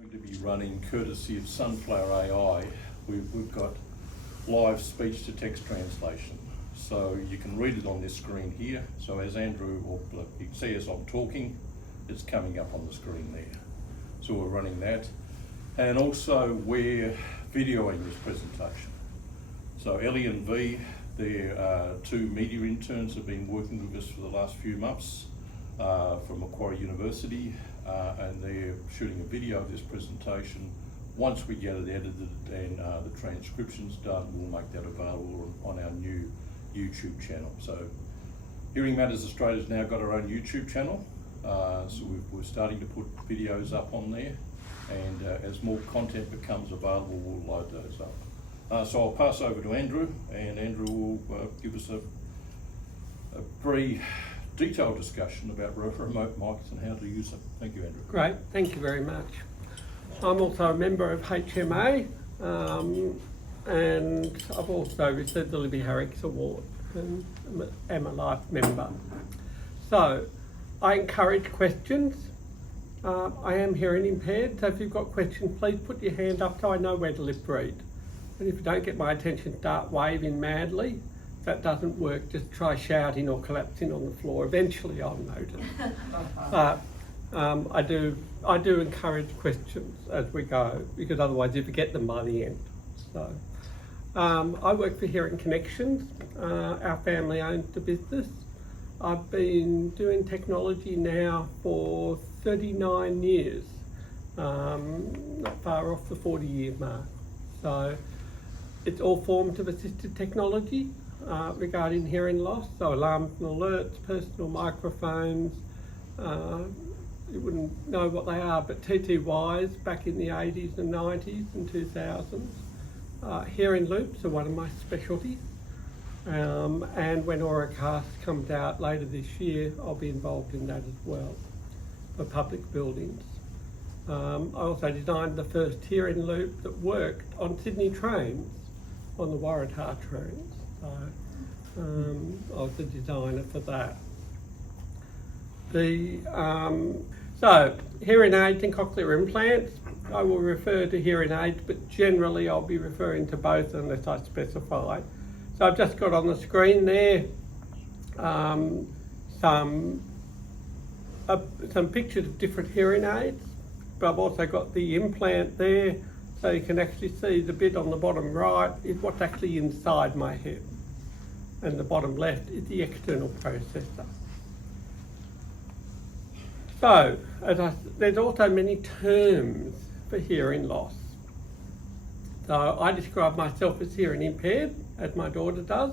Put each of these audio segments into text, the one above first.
Going to be running, courtesy of Sunflower AI, we've got live speech to text translation. So you can read it on this screen here. So as Andrew, or you can see as I'm talking, it's coming up on the screen there. So we're running that. And also we're videoing this presentation. So Ellie and V, they're two media interns, have been working with us for the last few months from Macquarie University, and they're shooting a video of this presentation. Once we get it edited and the transcription's done, we'll make that available on our new YouTube channel. So Hearing Matters Australia's now got our own YouTube channel, so we're starting to put videos up on there, and as more content becomes available, we'll load those up. So I'll pass over to Andrew, and Andrew will give us a very detailed discussion about remote mics and how to use them. Thank you, Andrew. Great, thank you very much. I'm also a member of HMA, and I've also received the Libby Harricks Award and am a life member. So I encourage questions. I am hearing impaired, so if you've got questions, please put your hand up so I know where to lip read. And if you don't get my attention, start waving madly. If that doesn't work, just try shouting or collapsing on the floor. Eventually I'll notice. But I do encourage questions as we go, because otherwise you forget them by the end. So I work for Hearing Connections. Our family owns the business. I've been doing technology now for 39 years, not far off the 40-year mark. So it's all forms of assisted technology regarding hearing loss, so alarms and alerts, personal microphones. You wouldn't know what they are, but TTYs back in the 80s and 90s and 2000s. Hearing loops are one of my specialties. And when Auracast comes out later this year, I'll be involved in that as well, for public buildings. I also designed the first hearing loop that worked on Sydney trains, on the Waratah trains. So I was the designer for that. So hearing aids and cochlear implants, I will refer to hearing aids, but generally I'll be referring to both unless I specify. So I've just got on the screen there some pictures of different hearing aids, but I've also got the implant there, so you can actually see the bit on the bottom right is what's actually inside my head, and the bottom left is the external processor. So there's also many terms for hearing loss. So I describe myself as hearing impaired, as my daughter does,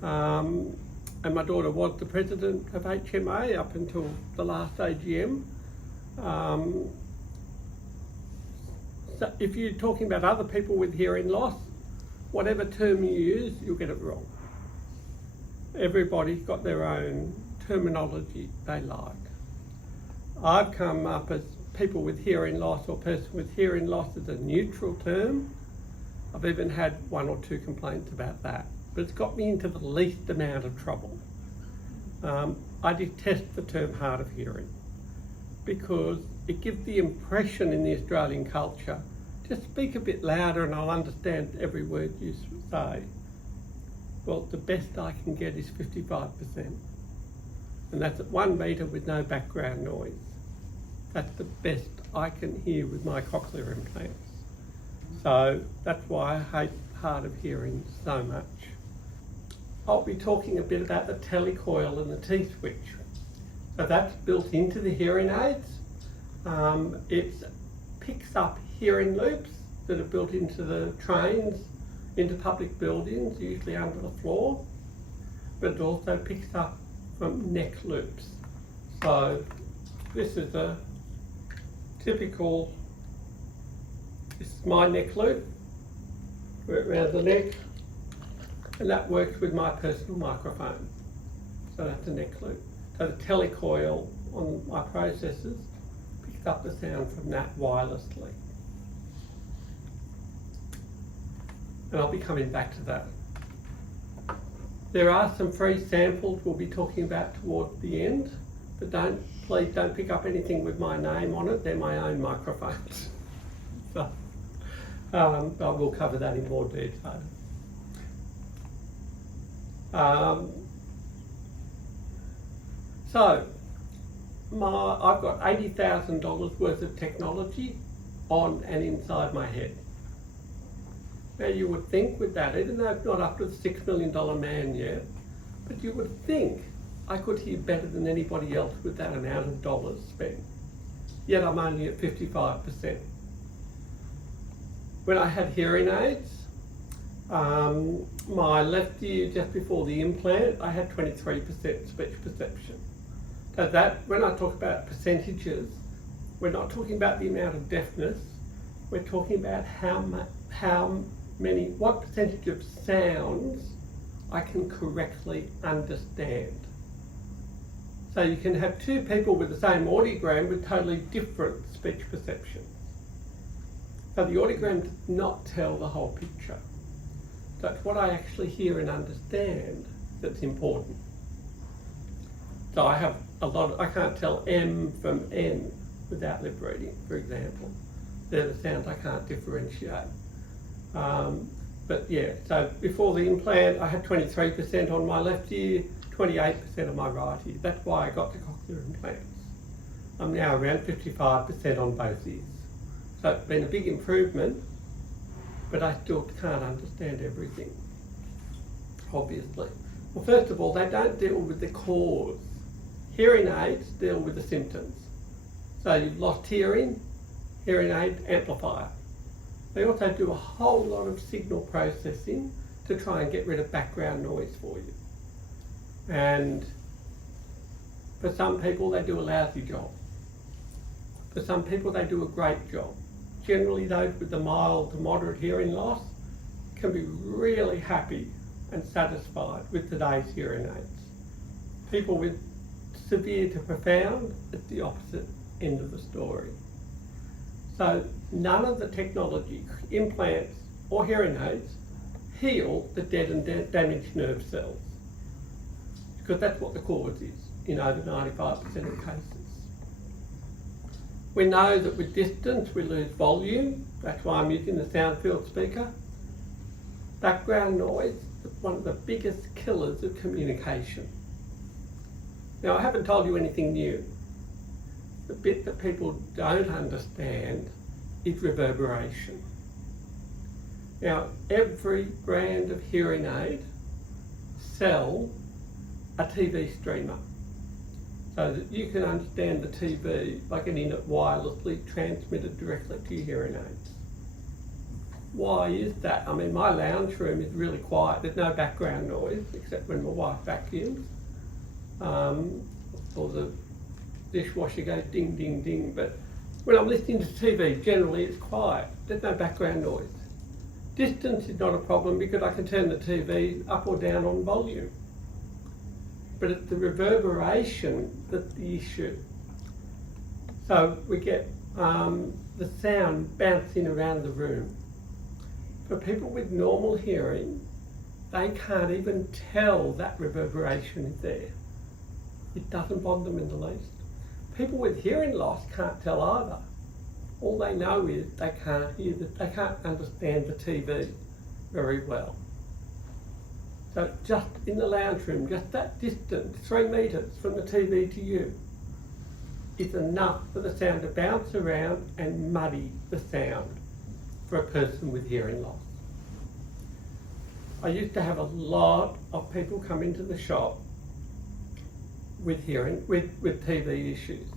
and my daughter was the president of HMA up until the last AGM. So if you're talking about other people with hearing loss, whatever term you use, you'll get it wrong. Everybody's got their own terminology they like. I've come up as people with hearing loss or person with hearing loss as a neutral term. I've even had one or two complaints about that, but it's got me into the least amount of trouble. I detest the term hard of hearing because it gives the impression in the Australian culture, just speak a bit louder and I'll understand every word you say. Well, the best I can get is 55%. And that's at 1 metre with no background noise. That's the best I can hear with my cochlear implants. So that's why I hate hard of hearing so much. I'll be talking a bit about the telecoil and the T-switch. So that's built into the hearing aids. It picks up hearing loops that are built into the trains, into public buildings, usually under the floor, but it also picks up from neck loops. So this is a typical, this is my neck loop, around the neck, and that works with my personal microphone. So that's a neck loop. So the telecoil on my processors picks up the sound from that wirelessly. And I'll be coming back to that. There are some free samples we'll be talking about towards the end but please don't pick up anything with my name on it, they're my own microphones. So, I will cover that in more detail. So, I've got $80,000 worth of technology on and inside my head. Now you would think with that, even though it's not up to the $6 million man yet, but you would think I could hear better than anybody else with that amount of dollars spent. Yet I'm only at 55%. When I had hearing aids, my left ear just before the implant, I had 23% speech perception. So that, when I talk about percentages, we're not talking about the amount of deafness, we're talking about what percentage of sounds I can correctly understand. So you can have two people with the same audiogram with totally different speech perceptions. So the audiogram does not tell the whole picture. So it's what I actually hear and understand that's important. So I have I can't tell M from N without lip reading, for example. They're the sounds I can't differentiate. But yeah, so before the implant, I had 23% on my left ear, 28% on my right ear. That's why I got the cochlear implants. I'm now around 55% on both ears. So it's been a big improvement, but I still can't understand everything, obviously. Well, first of all, they don't deal with the cause. Hearing aids deal with the symptoms. So you've lost hearing aid amplifier. They also do a whole lot of signal processing to try and get rid of background noise for you. And for some people, they do a lousy job. For some people, they do a great job. Generally, those with the mild to moderate hearing loss can be really happy and satisfied with today's hearing aids. People with severe to profound, it's the opposite end of the story. So none of the technology, implants or hearing aids, heal the dead and damaged nerve cells, because that's what the cause is in over 95% of cases. We know that with distance we lose volume, that's why I'm using the sound field speaker. Background noise is one of the biggest killers of communication. Now, I haven't told you anything new. The bit that people don't understand is reverberation. Now, every brand of hearing aid sells a TV streamer so that you can understand the TV by getting it wirelessly transmitted directly to your hearing aids. Why is that? I mean, my lounge room is really quiet. There's no background noise except when my wife vacuums. Or the dishwasher goes ding, ding, ding. But when I'm listening to TV, generally it's quiet. There's no background noise. Distance is not a problem because I can turn the TV up or down on volume. But it's the reverberation that's the issue. So we get the sound bouncing around the room. For people with normal hearing, they can't even tell that reverberation is there. It doesn't bother them in the least. People with hearing loss can't tell either. All they know is they can't hear, they can't understand the TV very well. So just in the lounge room, just that distance, 3 metres from the TV to you, is enough for the sound to bounce around and muddy the sound for a person with hearing loss. I used to have a lot of people come into the shop with TV issues.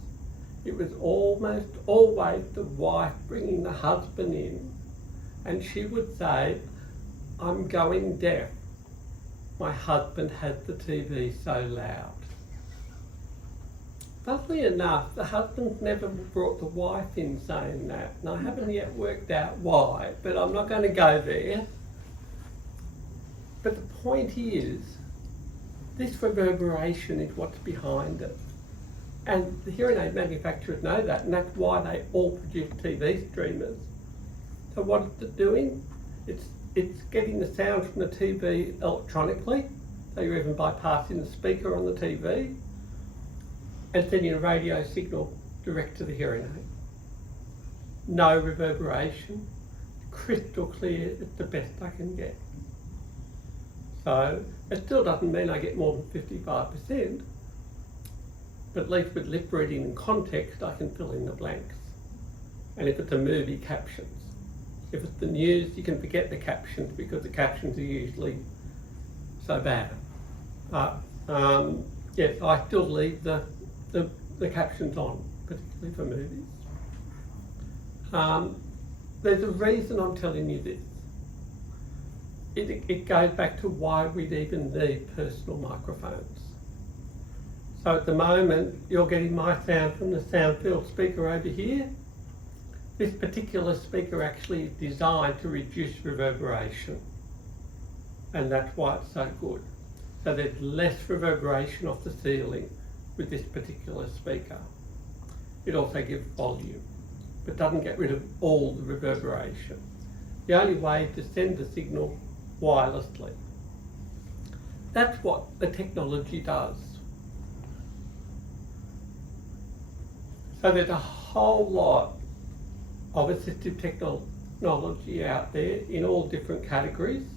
It was almost always the wife bringing the husband in, and she would say, "I'm going deaf. My husband has the TV so loud." Funnily enough, the husband's never brought the wife in saying that, and I haven't yet worked out why, but I'm not going to go there. But the point is, this reverberation is what's behind it. And the hearing aid manufacturers know that, and that's why they all produce TV streamers. So what is it doing? It's getting the sound from the TV electronically, so you're even bypassing the speaker on the TV. and sending a radio signal direct to the hearing aid. No reverberation, crystal clear, it's the best I can get. So it still doesn't mean I get more than 55%, but at least with lip reading and context, I can fill in the blanks. And if it's a movie, captions. If it's the news, you can forget the captions because the captions are usually so bad. But yes, I still leave the captions on, particularly for movies. There's a reason I'm telling you this. It goes back to why we'd even need personal microphones. So at the moment, you're getting my sound from the sound field speaker over here. This particular speaker actually is designed to reduce reverberation, and that's why it's so good. So there's less reverberation off the ceiling with this particular speaker. It also gives volume, but doesn't get rid of all the reverberation. The only way is to send the signal wirelessly. That's what the technology does. So there's a whole lot of assistive technology out there in all different categories.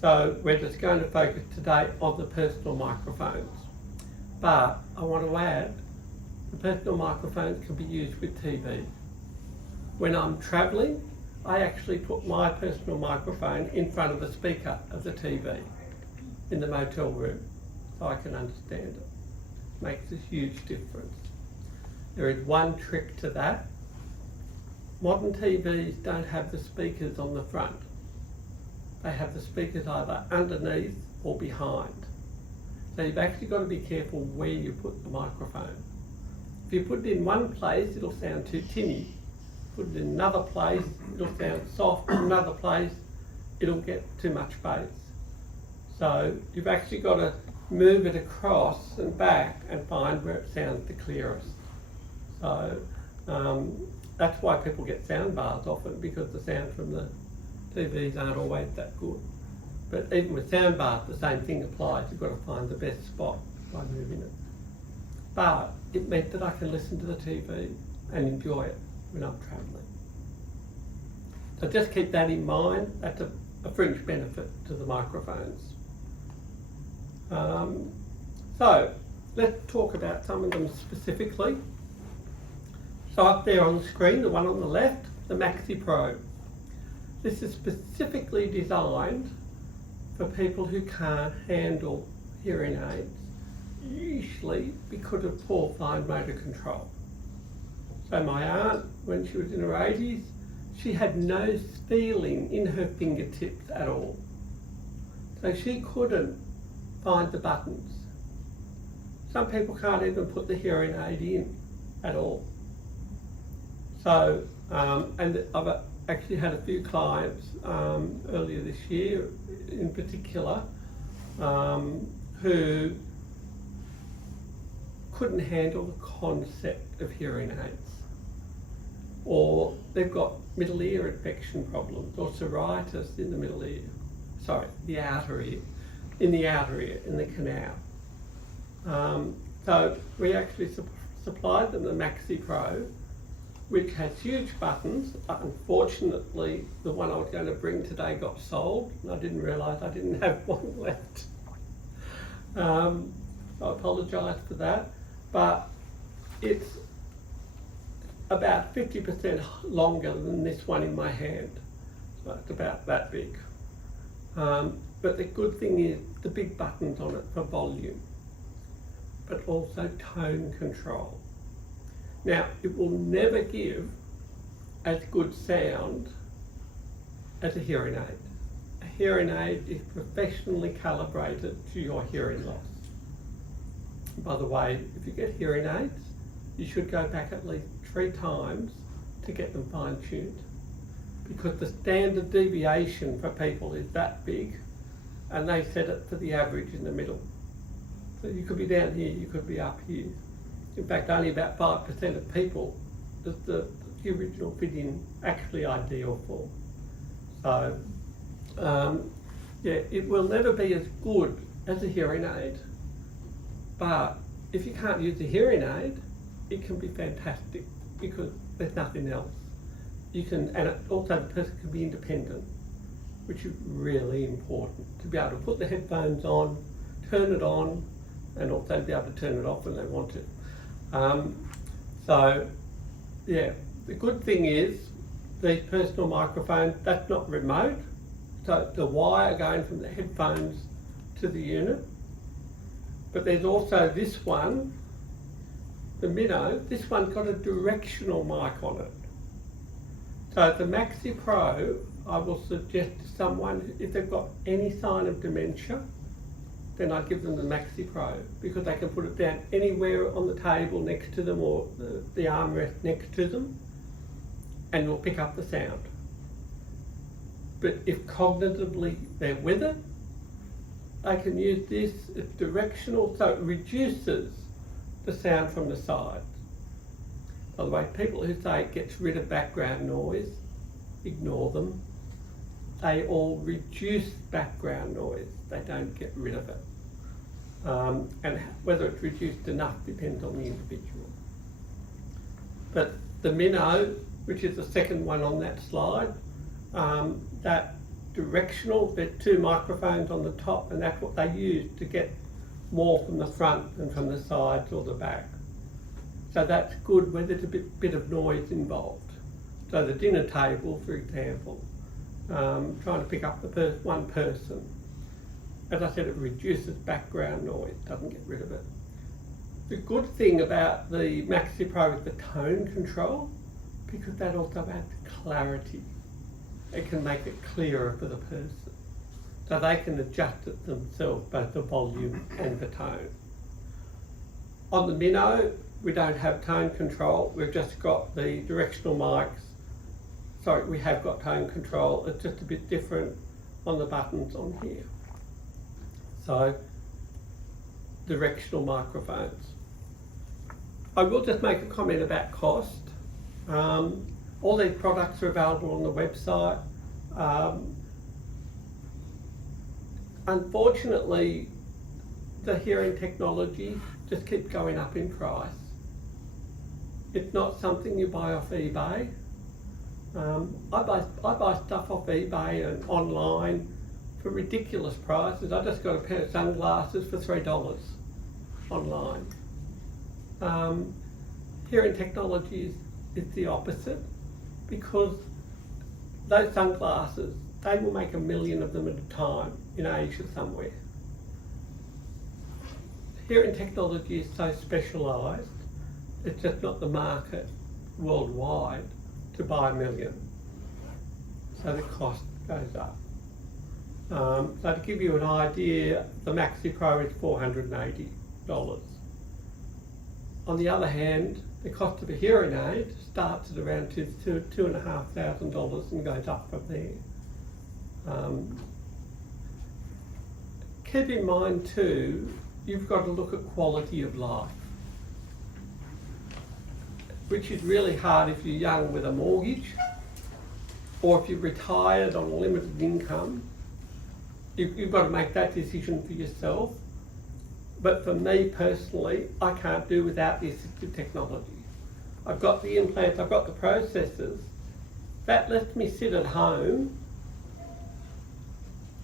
So we're just going to focus today on the personal microphones. But I want to add, the personal microphones can be used with TV. When I'm travelling, I actually put my personal microphone in front of the speaker of the TV in the motel room so I can understand it. Makes a huge difference. There is one trick to that. Modern TVs don't have the speakers on the front. They have the speakers either underneath or behind. So you've actually got to be careful where you put the microphone. If you put it in one place, it'll sound too tinny. Put it in another place, it'll sound soft. In another place, it'll get too much bass. So you've actually got to move it across and back and find where it sounds the clearest. So that's why people get sound bars often, because the sound from the TVs aren't always that good. But even with sound bars, the same thing applies. You've got to find the best spot by moving it. But it meant that I can listen to the TV and enjoy it when I'm travelling. So just keep that in mind. That's a fringe benefit to the microphones. So let's talk about some of them specifically. So up there on the screen, the one on the left, the Maxi Pro. This is specifically designed for people who can't handle hearing aids, usually because of poor fine motor control. So my aunt, when she was in her 80s, she had no feeling in her fingertips at all. So she couldn't find the buttons. Some people can't even put the hearing aid in at all. So, and I've actually had a few clients earlier this year in particular who couldn't handle the concept of hearing aids, or they've got middle ear infection problems or psoriasis in the middle ear, the outer ear, in the canal. So we actually supplied them the Maxi Pro, which has huge buttons. Unfortunately, the one I was going to bring today got sold, and I didn't realise I didn't have one left. So I apologise for that, but it's about 50% longer than this one in my hand. So it's about that big. But the good thing is the big buttons on it for volume, but also tone control. Now, it will never give as good sound as a hearing aid. A hearing aid is professionally calibrated to your hearing loss. By the way, if you get hearing aids, you should go back at least 3 times to get them fine-tuned, because the standard deviation for people is that big, and they set it for the average in the middle. So you could be down here, you could be up here. In fact, only about 5% of people does the original fitting actually ideal for. So, yeah, it will never be as good as a hearing aid, but if you can't use a hearing aid, it can be fantastic because there's nothing else. You can, and also the person can be independent, which is really important, to be able to put the headphones on, turn it on, and also be able to turn it off when they want to. So, yeah, the good thing is these personal microphones, that's not remote, so the wire going from the headphones to the unit. But there's also this one, the Minnow, this one's got a directional mic on it. So the Maxi Pro, I will suggest to someone, if they've got any sign of dementia, then I give them the Maxi Pro, because they can put it down anywhere on the table next to them or the armrest next to them, and will pick up the sound. But if cognitively they're with it, they can use this, it's directional, so it reduces the sound from the sides. By the way, people who say it gets rid of background noise, ignore them. They all reduce background noise, they don't get rid of it. And whether it's reduced enough depends on the individual. But the Minnow, which is the second one on that slide, that directional, there's two microphones on the top, and that's what they use to get more from the front than from the sides or the back. So that's good where there's a bit of noise involved. So the dinner table, for example, trying to pick up one person. As I said, it reduces background noise, doesn't get rid of it. The good thing about the Maxi Pro is the tone control, because that also adds clarity. It can make it clearer for the person. So they can adjust it themselves, both the volume and the tone. On the Minnow, we don't have tone control, we've just got the directional mics. Sorry, we have got tone control, it's just a bit different on the buttons on here. So, directional microphones. I will just make a comment about cost. All these products are available on the website. Unfortunately, the hearing technology just keeps going up in price. It's not something you buy off eBay. I buy stuff off eBay and online for ridiculous prices. I just got a pair of sunglasses for $3 online. Hearing technology is the opposite, because those sunglasses, they will make 1 million of them at a time in Asia somewhere. Hearing technology is so specialised, it's just not the market worldwide to buy 1 million. So the cost goes up. So to give you an idea, the Maxi Pro is $480. On the other hand, the cost of a hearing aid starts at around $2,500 and goes up from there. Keep in mind too, you've got to look at quality of life, which is really hard if you're young with a mortgage, or if you're retired on a limited income. You've got to make that decision for yourself. But for me personally, I can't do without the assistive technology. I've got the implants, I've got the processors. That lets me sit at home,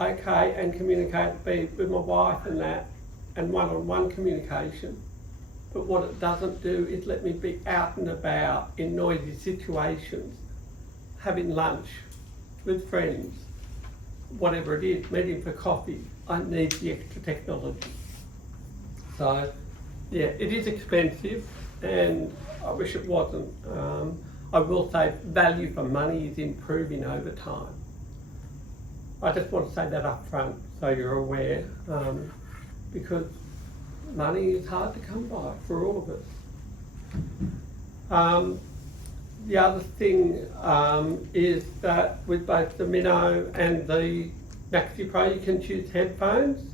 okay, and communicate with my wife and that, and one-on-one communication. But what it doesn't do is let me be out and about in noisy situations, having lunch with friends, whatever it is, meeting for coffee. I need the extra technology. So, yeah, it is expensive, and I wish it wasn't. I will say value for money is improving over time. I just want to say that up front so you're aware, because money is hard to come by for all of us. The other thing is that with both the Minnow and the Maxi Pro, you can choose headphones.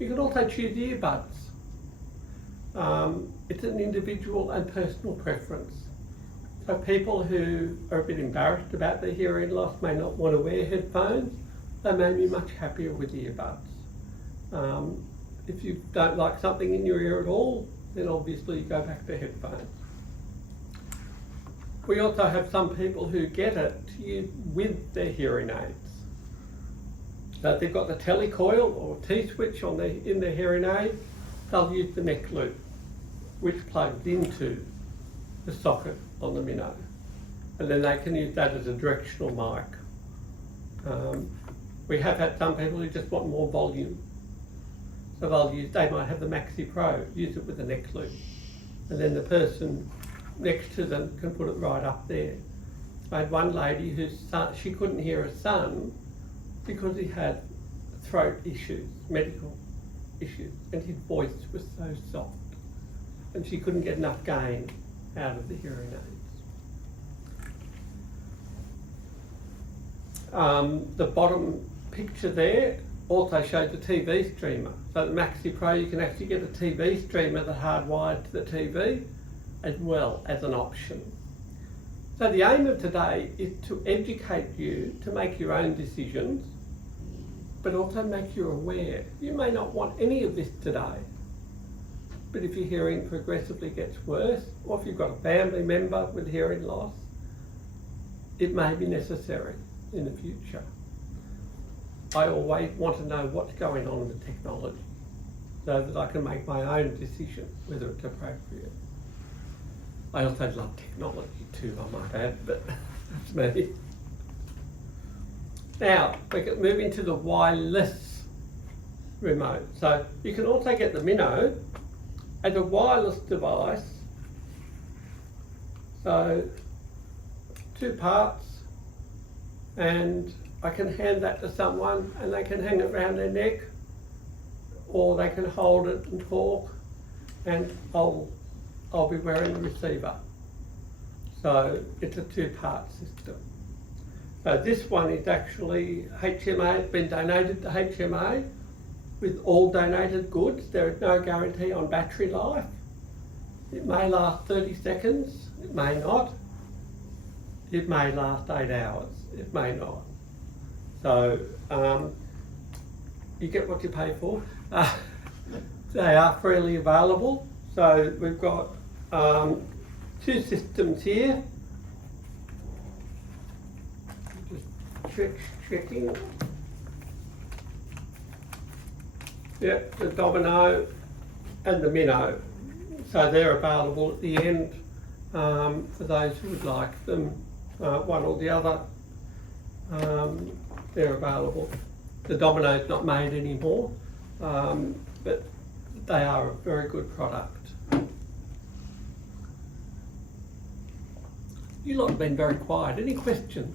You can also choose earbuds. It's an individual and personal preference. So people who are a bit embarrassed about their hearing loss may not want to wear headphones. They may be much happier with earbuds. If you don't like something in your ear at all, then obviously you go back to headphones. We also have some people who get it to use with their hearing aids. So if they've got the telecoil or T-switch in their hearing aid, they'll use the neck loop, which plugs into the socket on the minnow. And then they can use that as a directional mic. We have had some people who just want more volume. So they might have the Maxi Pro, use it with the neck loop. And then the person next to them can put it right up there. I had one lady whose son, she couldn't hear her son because he had throat issues, medical issues, and his voice was so soft. And she couldn't get enough gain out of the hearing aids. The bottom picture there also shows the TV streamer. So the Maxi Pro, you can actually get a TV streamer that's hardwired to the TV as well as an option. So the aim of today is to educate you to make your own decisions, but also make you aware. You may not want any of this today, but if your hearing progressively gets worse, or if you've got a family member with hearing loss, it may be necessary in the future. I always want to know what's going on with technology so that I can make my own decision whether it's appropriate. I also love technology too, I might add, but that's me. Now, we can move into the wireless remote. So you can also get the Minnow as a wireless device. So 2 parts, and I can hand that to someone and they can hang it around their neck, or they can hold it and talk, and I'll be wearing the receiver. So it's a 2-part system. So this one is actually HMA, it's been donated to HMA with all donated goods. There is no guarantee on battery life. It may last 30 seconds, it may not. It may last 8 hours, it may not. So you get what you pay for. They are freely available. So we've got 2 systems here. Just checking. Yep, the Domino and the Minnow. So they're available at the end for those who would like them, one or the other. They're available. The Domino's not made anymore, but they are a very good product. You lot have been very quiet. Any questions?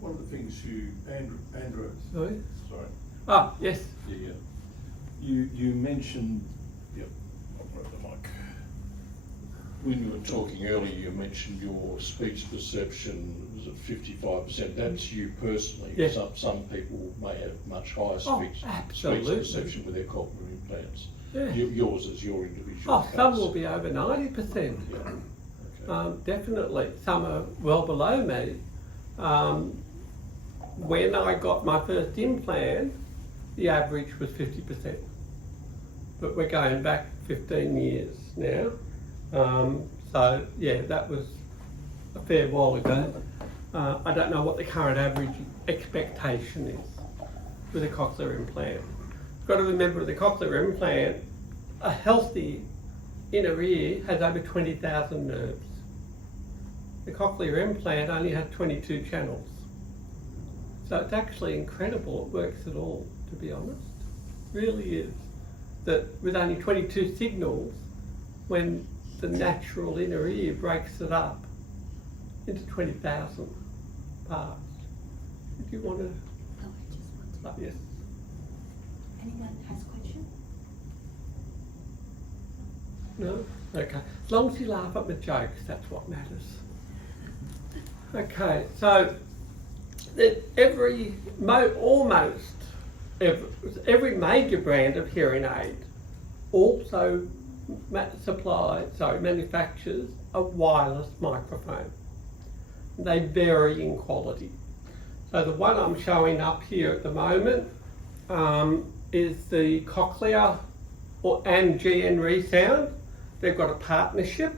One of the things Andrew. Sorry? Sorry. Ah, yes. Yeah. You mentioned, yep, I'll grab the mic. When you were talking earlier, you mentioned your speech perception was at 55%. That's you personally. Yes. Some people may have much higher speech perception with their cochlear implants. Yeah. Yours is your individual case. Some will be over 90%. Yeah. Okay. Definitely. Some are well below me. When I got my first implant, the average was 50%. But we're going back 15 years now. So yeah, that was a fair while ago. I don't know what the current average expectation is with a cochlear implant. You've got to remember the cochlear implant, a healthy inner ear has over 20,000 nerves. The cochlear implant only has 22 channels. So it's actually incredible it works at all, to be honest. It really is. That with only 22 signals, when the natural inner ear breaks it up into 20,000 parts. Did you want to? No, I just want to. Yes. Anyone has a question? No? Okay. As long as you laugh at my jokes, that's what matters. Okay, so almost every major brand of hearing aid also manufactures a wireless microphone. They vary in quality. So the one I'm showing up here at the moment is the cochlear and GN Resound, they've got a partnership,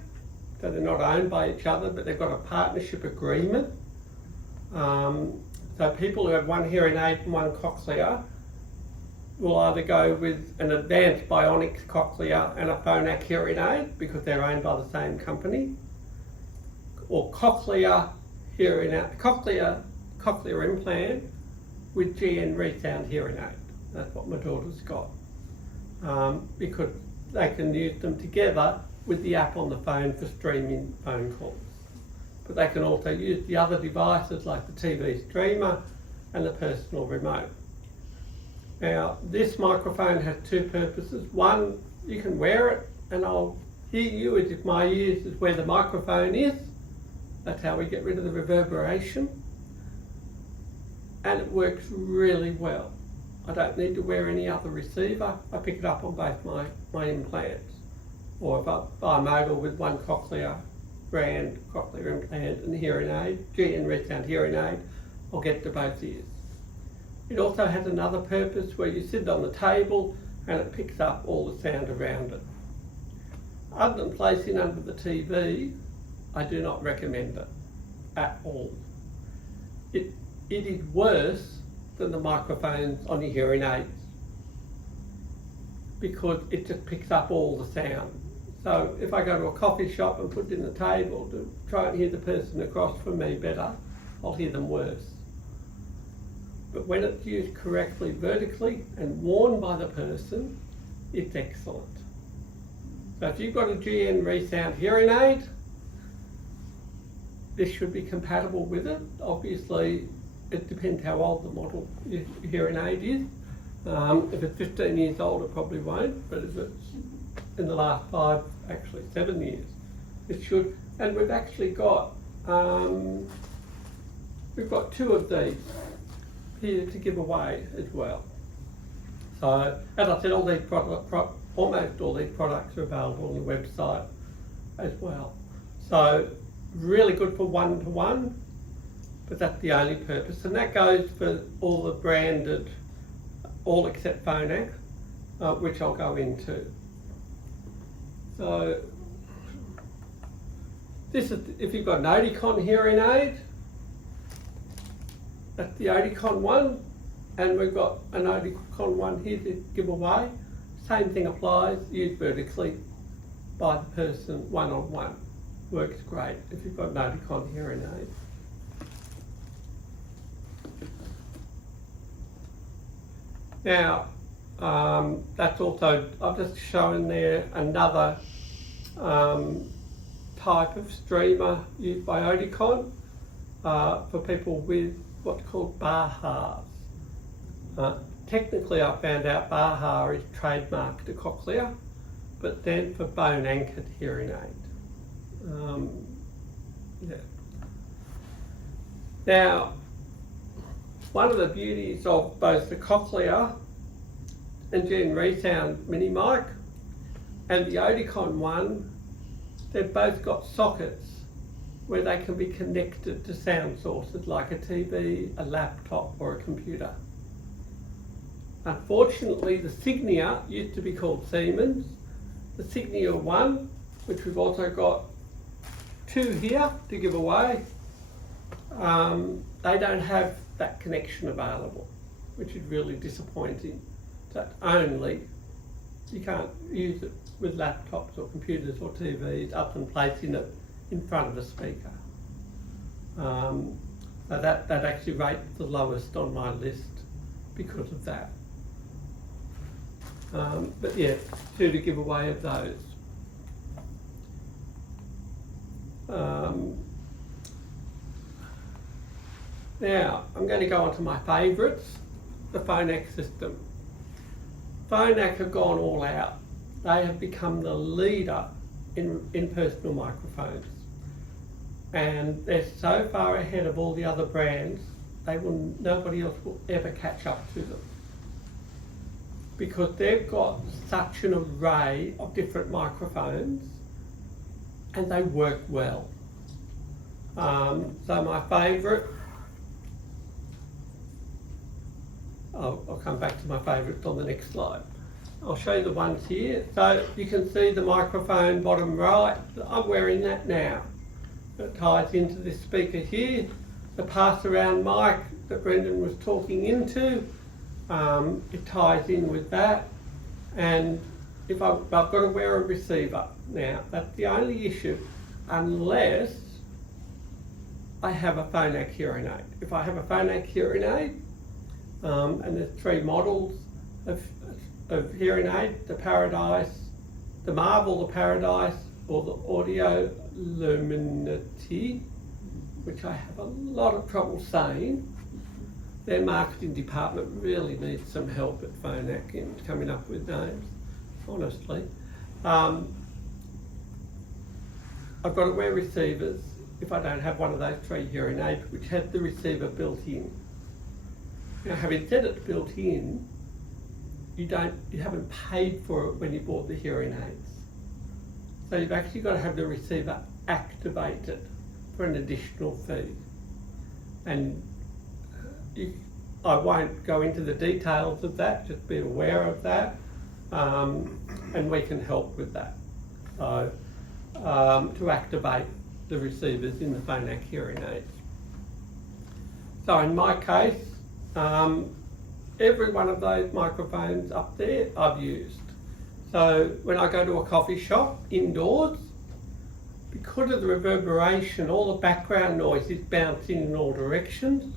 so they're not owned by each other, but they've got a partnership agreement. So people who have one hearing aid and one cochlear will either go with an advanced bionics cochlear and a phonak hearing aid because they're owned by the same company, or cochlear implant with GN Resound hearing aid. That's what my daughter's got. Because they can use them together with the app on the phone for streaming phone calls. But they can also use the other devices like the TV streamer and the personal remote. Now, this microphone has two purposes. One, you can wear it and I'll hear you as if my ears is where the microphone is. That's how we get rid of the reverberation. And it works really well. I don't need to wear any other receiver. I pick it up on both my implants. Or if I bimodal with one cochlear brand, cochlear implant and hearing aid, GN Resound hearing aid, I'll get to both ears. It also has another purpose where you sit on the table and it picks up all the sound around it. Other than placing under the TV, I do not recommend it at all. It is worse than the microphones on your hearing aids because it just picks up all the sound. So if I go to a coffee shop and put it in the table to try and hear the person across from me better, I'll hear them worse. But when it's used correctly vertically and worn by the person, it's excellent. So if you've got a GN Resound hearing aid, this should be compatible with it. Obviously, it depends how old the model your hearing aid is. If it's 15 years old, it probably won't, but if it's in the last 7 years, it should. And we've actually got, we've got two of these here to give away as well. So, as I said, all these almost all these products are available on the website as well. So, really good for one-to-one, but that's the only purpose. And that goes for all the branded, all except phonak, which I'll go into. So, this is, if you've got an Oticon hearing aid, that's the Oticon one, and we've got an Oticon one here to give away. Same thing applies, used vertically by the person one-on-one. Works great if you've got an Oticon hearing aid. Now, that's also, I've just shown there another type of streamer used by Oticon for people with what's called BAHAs. Technically, I found out BAHA is trademarked to cochlear, but then for bone anchored hearing aid. Yeah. Now, one of the beauties of both the cochlear and GN Resound mini mic and the Oticon one, they've both got sockets where they can be connected to sound sources like a TV, a laptop or a computer. Unfortunately, the Signia used to be called Siemens. The Signia one, which we've also got two here to give away, they don't have that connection available, which is really disappointing. That only, you can't use it with laptops or computers or TVs other than placing it in front of a speaker. So that actually rates the lowest on my list because of that. But yeah, two to give away of those. Now, I'm going to go on to my favourites, the phonak system. Phonak have gone all out. They have become the leader in personal microphones. And they're so far ahead of all the other brands, nobody else will ever catch up to them. Because they've got such an array of different microphones and they work well. So my favourite, I'll come back to my favourites on the next slide. I'll show you the ones here. So you can see the microphone bottom right. I'm wearing that now. It ties into this speaker here. The pass around mic that Brendan was talking into, it ties in with that. And if I've got to wear a receiver now, that's the only issue, unless I have a phonak hearing aid. If I have a phonak hearing aid, and there's 3 models of hearing aid, the Paradise, the Marvel, the Paradise, or the Audio Luminity, which I have a lot of trouble saying. Their marketing department really needs some help at Phonak in coming up with names, honestly. I've got to wear receivers if I don't have one of those 3 hearing aids, which has the receiver built in. Now, having said it's built in, you haven't paid for it when you bought the hearing aids. So you've actually got to have the receiver activated for an additional fee. And I won't go into the details of that, just be aware of that, and we can help with that. So, to activate the receivers in the Phonak hearing aids. So in my case, every one of those microphones up there I've used. So when I go to a coffee shop indoors, because of the reverberation, all the background noise is bouncing in all directions,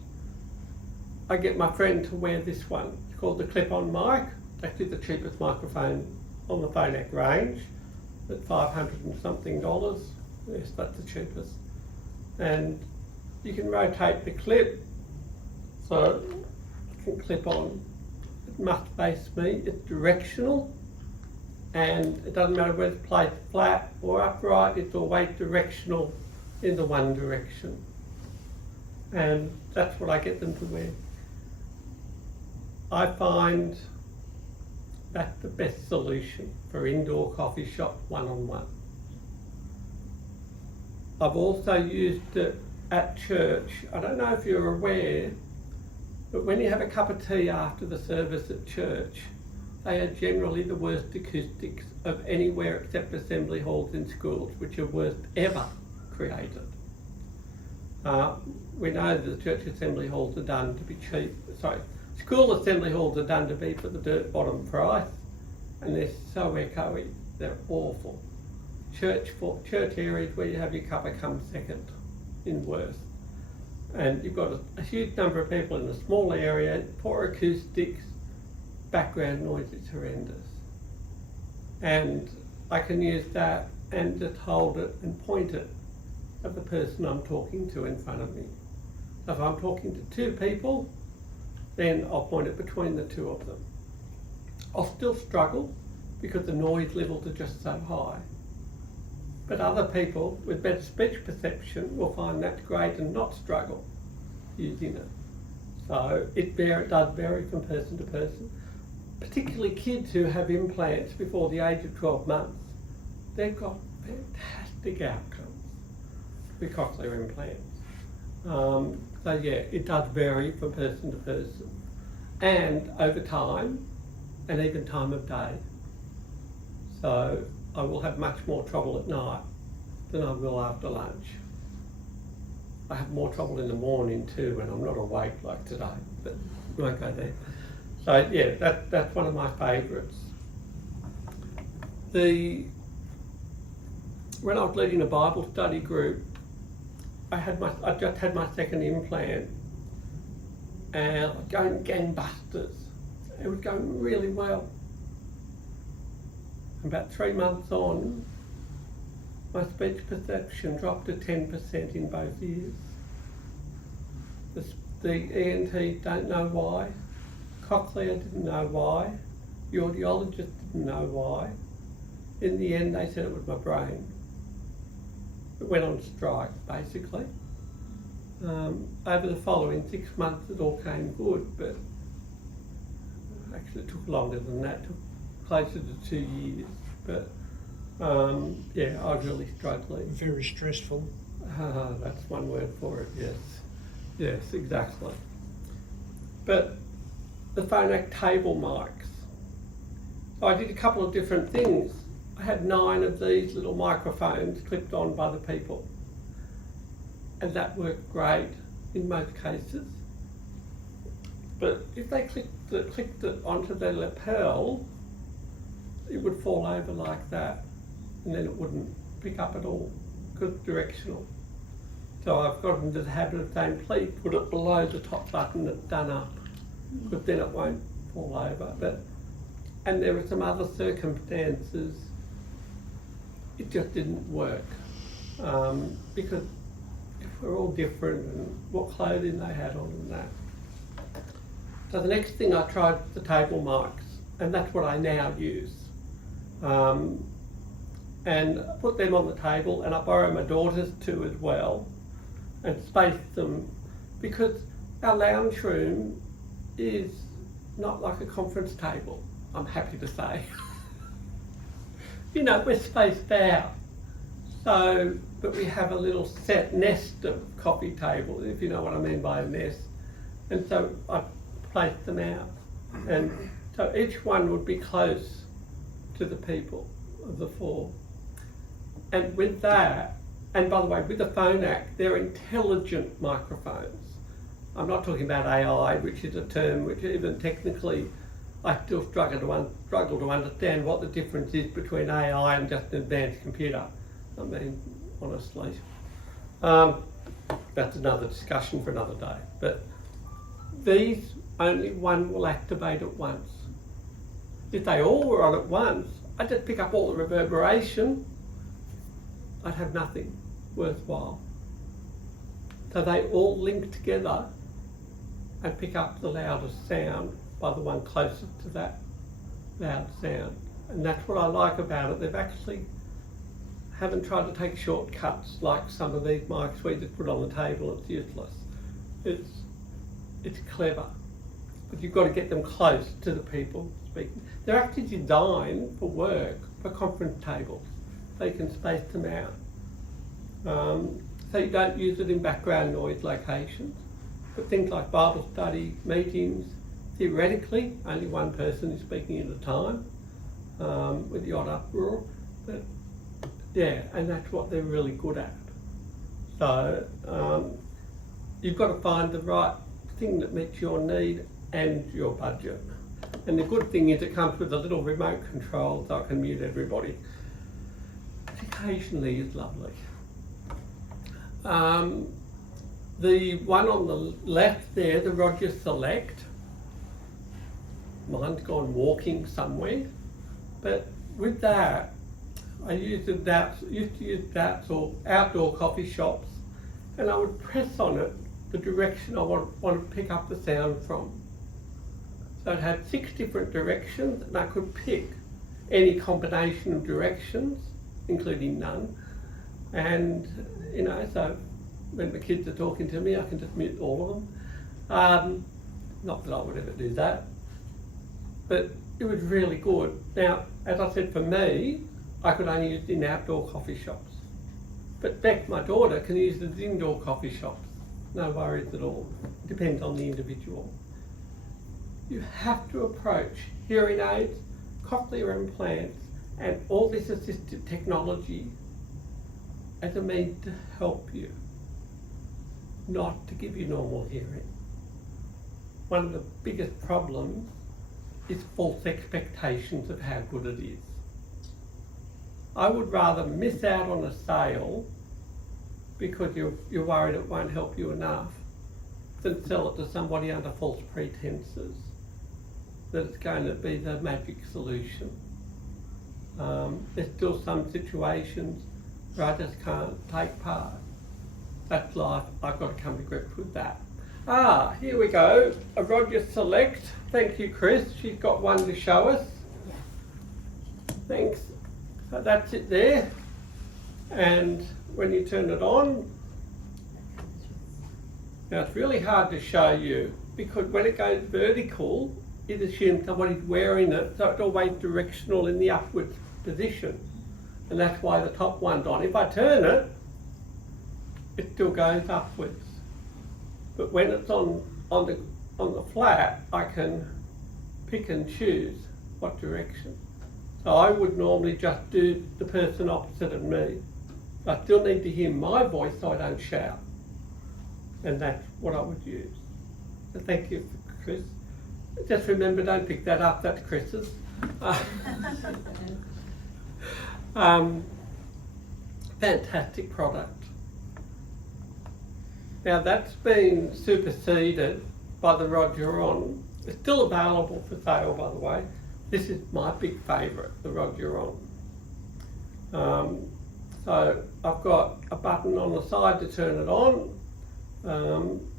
I get my friend to wear this one. It's called the clip-on mic. It's actually the cheapest microphone on the Phonak range at $500 and something. Yes, that's the cheapest. And you can rotate the clip, so it can clip on. It must face me, it's directional, and it doesn't matter whether it's placed flat or upright, it's always directional in the one direction. And that's what I get them to wear. I find that's the best solution for indoor coffee shop one-on-one. I've also used it at church. I don't know if you're aware, but when you have a cup of tea after the service at church, they are generally the worst acoustics of anywhere except assembly halls in schools, which are worst ever created. We know that the church assembly halls are done to be cheap. Sorry, school assembly halls are done to be for the dirt bottom price, and they're so echoey, they're awful. Church areas where you have your cuppa come second in worst. And you've got a huge number of people in a small area, poor acoustics, background noise is horrendous. And I can use that and just hold it and point it at the person I'm talking to in front of me. So if I'm talking to 2 people, then I'll point it between the 2 of them. I'll still struggle because the noise levels are just so high. But other people with better speech perception will find that's great and not struggle using it. So it does vary from person to person. Particularly kids who have implants before the age of 12 months, they've got fantastic outcomes with cochlear implants. So yeah, it does vary from person to person and over time and even time of day. So I will have much more trouble at night than I will after lunch. I have more trouble in the morning too when I'm not awake like today, but we won't go there. So yeah, that's one of my favourites. When I was leading a Bible study group, I just had my second implant and I was going gangbusters. It was going really well. About 3 months on, my speech perception dropped to 10% in both ears. The ENT don't know why. Cochlear didn't know why. The audiologist didn't know why. In the end, they said it was my brain. It went on strike, basically. Over the following 6 months, it all came good, but actually it took longer than that. It took closer to 2 years, but yeah, I was really struggling. Very stressful. That's one word for it, yes. Yes, exactly. But the Phonak table mics. So I did a couple of different things. I had 9 of these little microphones clipped on by the people, and that worked great in most cases. But if they clicked it onto their lapel, it would fall over like that, and then it wouldn't pick up at all, because it's directional. So I've got into the habit of saying, please put it below the top button that's done up, because then it won't fall over. And there were some other circumstances, it just didn't work, because we're all different and what clothing they had on and that. So the next thing I tried the table mics, and that's what I now use. And I put them on the table, and I borrow my daughter's too as well, and space them, because our lounge room is not like a conference table, I'm happy to say. You know, we're spaced out. So, but we have a little set nest of coffee tables, if you know what I mean by a nest. And so I placed them out. And so each one would be close to the people of the 4. And with that, and by the way, with the Phonak, they're intelligent microphones. I'm not talking about AI, which is a term which even technically I still struggle to understand what the difference is between AI and just an advanced computer. I mean, honestly. That's another discussion for another day. But these, only one will activate at once. If they all were on at once, I'd just pick up all the reverberation, I'd have nothing worthwhile. So they all link together and pick up the loudest sound by the one closest to that loud sound. And that's what I like about it. They've actually haven't tried to take shortcuts like some of these mics we just put on the table. It's useless. It's clever, but you've got to get them close to the people speaking. They're actually designed for work, for conference tables. So you can space them out. So you don't use it in background noise locations, but things like Bible study, meetings, theoretically, only one person is speaking at a time, with the odd uproar, but yeah, and that's what they're really good at. So you've got to find the right thing that meets your need and your budget. And the good thing is it comes with a little remote control so I can mute everybody. Occasionally is lovely. The one on the left there, the Roger Select, mine's gone walking somewhere, but with that, I used to use that for outdoor coffee shops, and I would press on it the direction I want to pick up the sound from. So it had 6 different directions, and I could pick any combination of directions, including none. And, you know, so when the kids are talking to me, I can just mute all of them. Not that I would ever do that, but it was really good. Now, as I said, for me, I could only use it in outdoor coffee shops. But Beck, my daughter, can use it in indoor coffee shops. No worries at all. It depends on the individual. You have to approach hearing aids, cochlear implants, and all this assistive technology as a means to help you, not to give you normal hearing. One of the biggest problems is false expectations of how good it is. I would rather miss out on a sale because you're worried it won't help you enough than sell it to somebody under false pretenses that it's going to be the magic solution. There's still some situations where I just can't take part. That's life, I've got to come to grips with that. Here we go, a Roger Select. Thank you, Chris. She's got one to show us. Thanks. So that's it there. And when you turn it on, now it's really hard to show you because when it goes vertical, it assumes somebody's wearing it, so it's always directional in the upwards position. And that's why the top one's on. If I turn it, it still goes upwards. But when it's on the flat, I can pick and choose what direction. So I would normally just do the person opposite of me. I still need to hear my voice so I don't shout. And that's what I would use. So thank you, Chris. Just remember, don't pick that up, that's Chris's. Fantastic product. Now that's been superseded by the Roger On. It's still available for sale, by the way. This is my big favourite, the Roger On. So I've got a button on the side to turn it on.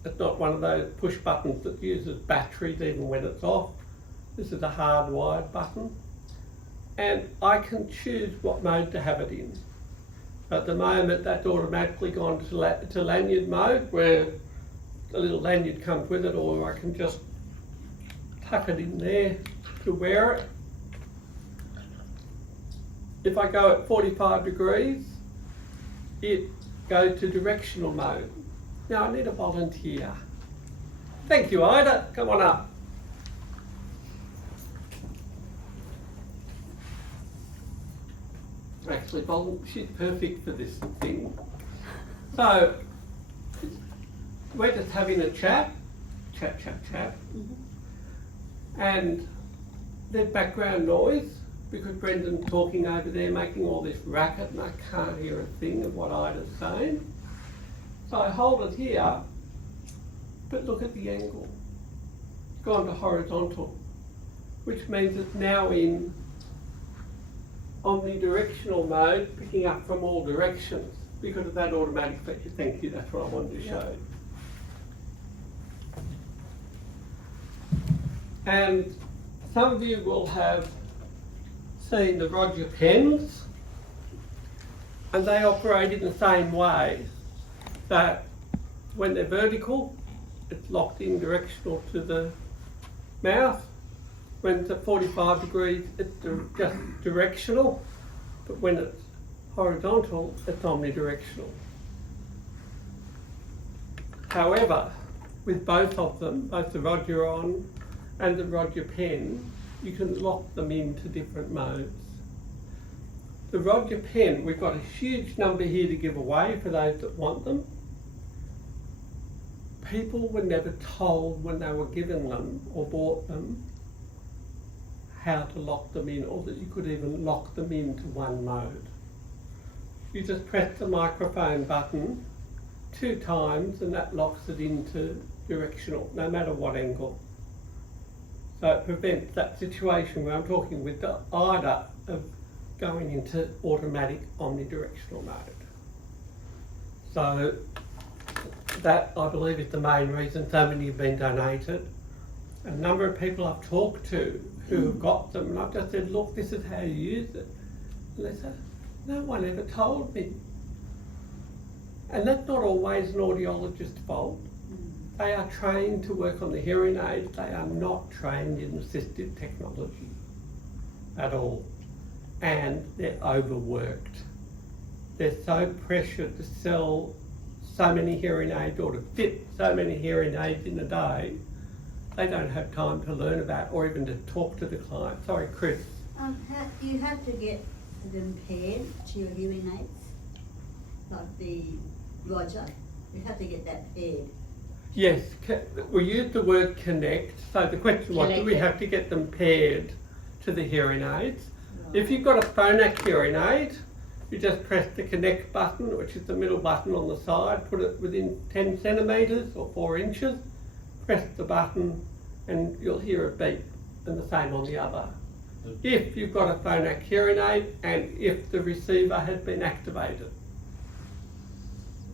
It's not one of those push buttons that uses batteries even when it's off. This is a hardwired button. And I can choose what mode to have it in. At the moment, that's automatically gone to lanyard mode, where a little lanyard comes with it, or I can just tuck it in there to wear it. If I go at 45 degrees, it goes to directional mode. Now I need a volunteer. Thank you, Ida. Come on up. Actually, she's perfect for this thing. So, we're just having a chat. And there's background noise because Brendan's talking over there making all this racket and I can't hear a thing of what Ida's saying. So I hold it here, but look at the angle. It's gone to horizontal, which means it's now in omnidirectional mode, picking up from all directions because of that automatic feature. Thank you, that's what I wanted to show. And some of you will have seen the Roger pens, and they operate in the same way, that when they're vertical, it's locked in directional to the mouth. When it's at 45 degrees, it's just directional, but when it's horizontal, it's omnidirectional. However, with both of them, both the Roger On and the Roger Pen, you can lock them into different modes. The Roger Pen, we've got a huge number here to give away for those that want them. People were never told when they were given them or bought them how to lock them in, or that you could even lock them into one mode. You just press the microphone button 2 times and that locks it into directional, no matter what angle. So it prevents that situation where I'm talking with the Ida of going into automatic omnidirectional mode. So that, I believe, is the main reason so many have been donated. A number of people I've talked to who have got them, and I've just said, look, this is how you use it. And they said, no one ever told me. And that's not always an audiologist's fault. They are trained to work on the hearing aids. They are not trained in assistive technology at all. And they're overworked. They're so pressured to sell so many hearing aids or to fit so many hearing aids in a day, they don't have time to learn about or even to talk to the client. Sorry, Chris. You have to get them paired to your hearing aids, like the Roger. You have to get that paired. Yes, we use the word connect. So the question was, do we have to get them paired to the hearing aids? Right. If you've got a phonak hearing aid, you just press the connect button, which is the middle button on the side, put it within 10 centimetres or 4 inches, press the button and you'll hear a beep, and the same on the other. If you've got a phonak hearing aid and if the receiver has been activated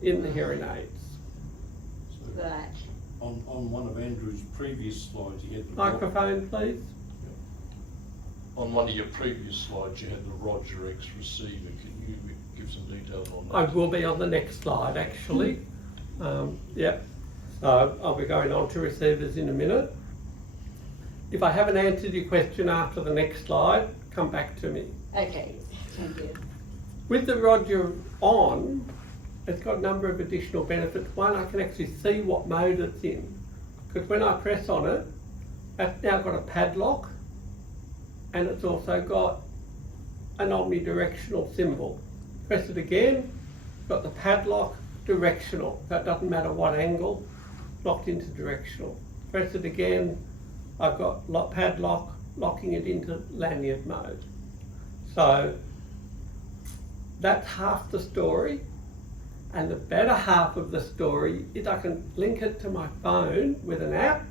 in the hearing aids. Right. On one of Andrew's previous slides, you had the Microphone, please. On one of your previous slides, you had the Roger X receiver. Can you give some details on that? I will be on the next slide, actually. Yep. So I'll be going on to receivers in a minute. If I haven't answered your question after the next slide, come back to me. Okay, thank you. With the Roger On, it's got a number of additional benefits. One, I can actually see what mode it's in, because when I press on it, that's now got a padlock, and it's also got an omnidirectional symbol. Press it again, got the padlock, directional. That doesn't matter what angle, locked into directional. Press it again, I've got padlock, locking it into lanyard mode. So that's half the story. And the better half of the story is I can link it to my phone with an app,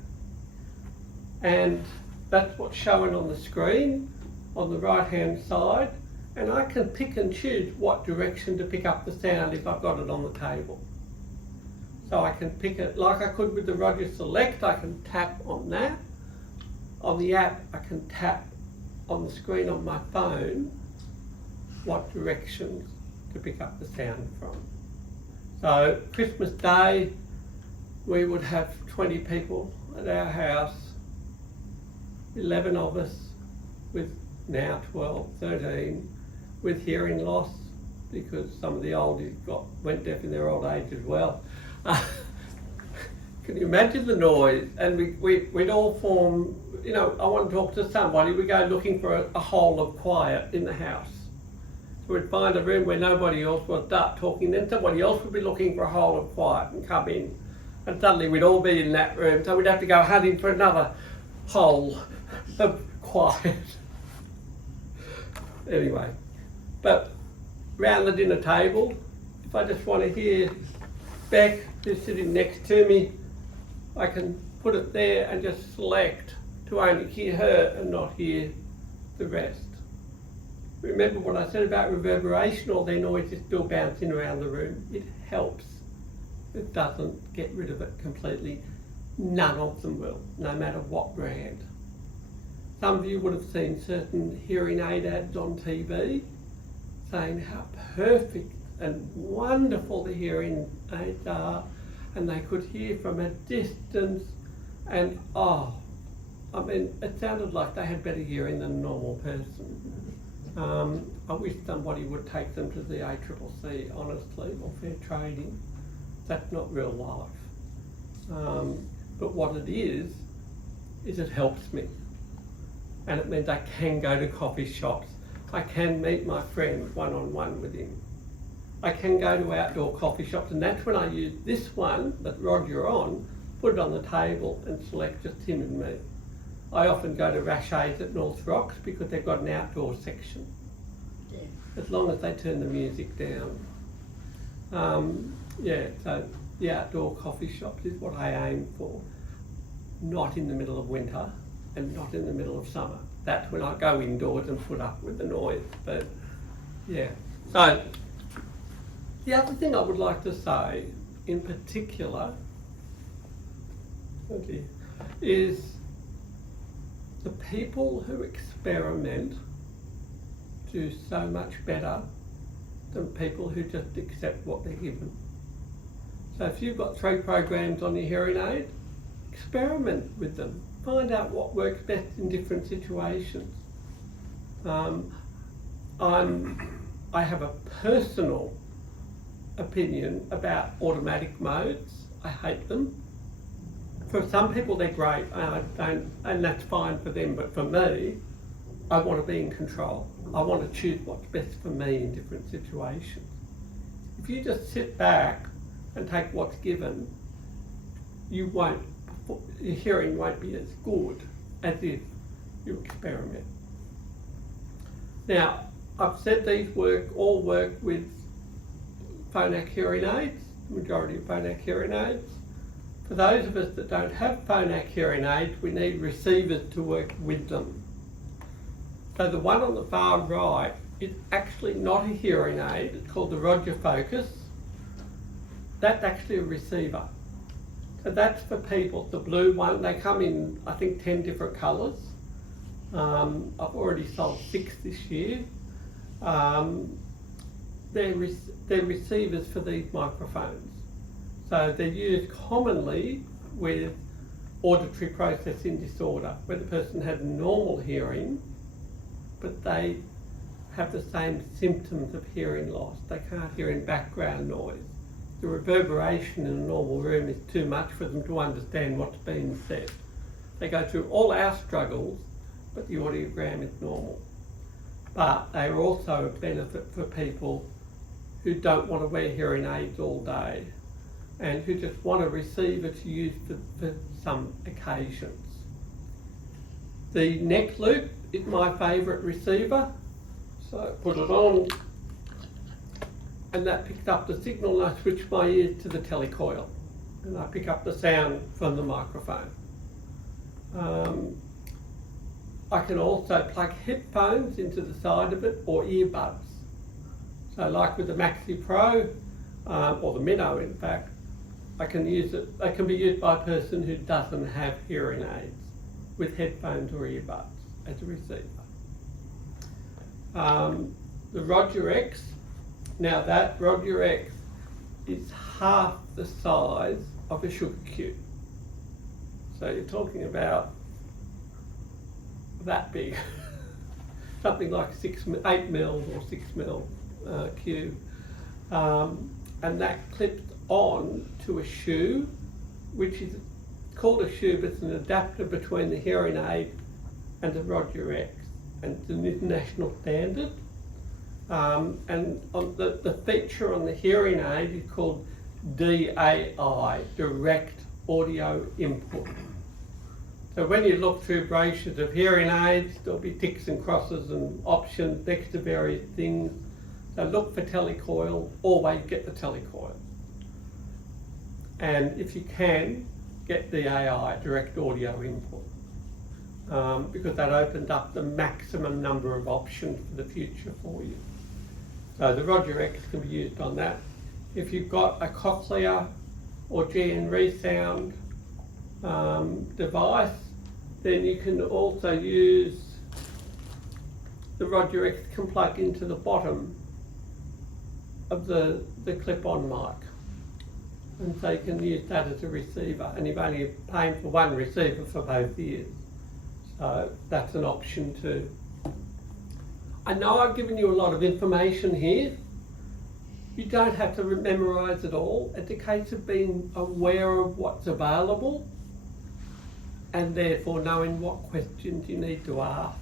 and that's what's showing on the screen on the right hand side, and I can pick and choose what direction to pick up the sound if I've got it on the table. So I can pick it like I could with the Roger Select. I can tap on that. On the app I can tap on the screen on my phone what directions to pick up the sound from. So Christmas Day, we would have 20 people at our house, 11 of us with now 12, 13, with hearing loss, because some of the oldies went deaf in their old age as well. Can you imagine the noise? And we'd all form, you know, I want to talk to somebody, we go looking for a hole of quiet in the house. We'd find a room where nobody else was, start talking, then somebody else would be looking for a hole of quiet and come in, and suddenly we'd all be in that room, so we'd have to go hunting for another hole of quiet. Anyway, but round the dinner table, if I just want to hear Beck, who's sitting next to me, I can put it there and just select to only hear her and not hear the rest. Remember what I said about reverberation, or their noise is still bouncing around the room. It helps. It doesn't get rid of it completely. None of them will, no matter what brand. Some of you would have seen certain hearing aid ads on TV saying how perfect and wonderful the hearing aids are, and they could hear from a distance, and I mean, it sounded like they had better hearing than a normal person. I wish somebody would take them to the ACCC, honestly, or fair trading. That's not real life. But what it is it helps me. And it means I can go to coffee shops. I can meet my friend one-on-one with him. I can go to outdoor coffee shops, and that's when I use this one that Roger on, put it on the table and select just him and me. I often go to Rashay's at North Rocks because they've got an outdoor section, as long as they turn the music down. So the outdoor coffee shops is what I aim for, not in the middle of winter and not in the middle of summer. That's when I go indoors and put up with the noise. But yeah, so the other thing I would like to say in particular is the people who experiment do so much better than people who just accept what they're given. So if you've got 3 programs on your hearing aid, experiment with them. Find out what works best in different situations. I have a personal opinion about automatic modes. I hate them. For some people they're great, and that's fine for them, but for me, I want to be in control. I want to choose what's best for me in different situations. If you just sit back and take what's given, your hearing won't be as good as if you experiment. Now, I've said these all work with phonak hearing aids, the majority of phonak hearing aids. For those of us that don't have phonak hearing aids, we need receivers to work with them. So the one on the far right is actually not a hearing aid, it's called the Roger Focus. That's actually a receiver. So that's for people, the blue one, they come in I think 10 different colours. I've already sold 6 this year. They're receivers for these microphones. So they're used commonly with auditory processing disorder, where the person has normal hearing, but they have the same symptoms of hearing loss. They can't hear in background noise. The reverberation in a normal room is too much for them to understand what's being said. They go through all our struggles, but the audiogram is normal. but they're also a benefit for people who don't want to wear hearing aids all day and who just want a receiver to use for some occasions. The neck loop is my favourite receiver, so put it on and that picks up the signal and I switch my ears to the telecoil and I pick up the sound from the microphone. I can also plug headphones into the side of it or earbuds. So like with the Maxi Pro, or the Minnow in fact, I can use it, they can be used by a person who doesn't have hearing aids with headphones or earbuds as a receiver. The Roger X, now that Roger X is half the size of a sugar cube. So you're talking about that big, something like 8 mils or 6 mil cube. And that clips on to a shoe, which is called a shoe, but it's an adapter between the hearing aid and the Roger X, and it's an international standard. And on the feature on the hearing aid is called DAI, Direct Audio Input. So when you look through brochures of hearing aids, there'll be ticks and crosses and options next to various things. So look for telecoil, always get the telecoil. And if you can, get the AI, direct audio input, because that opens up the maximum number of options for the future for you. So the Roger X can be used on that. If you've got a cochlear or GN resound device, then you can also use the Roger X can plug into the bottom of the clip-on mic. And so you can use that as a receiver, and you're only paying for one receiver for both ears. So that's an option too. I know I've given you a lot of information here. You don't have to memorise it all. It's a case of being aware of what's available and therefore knowing what questions you need to ask,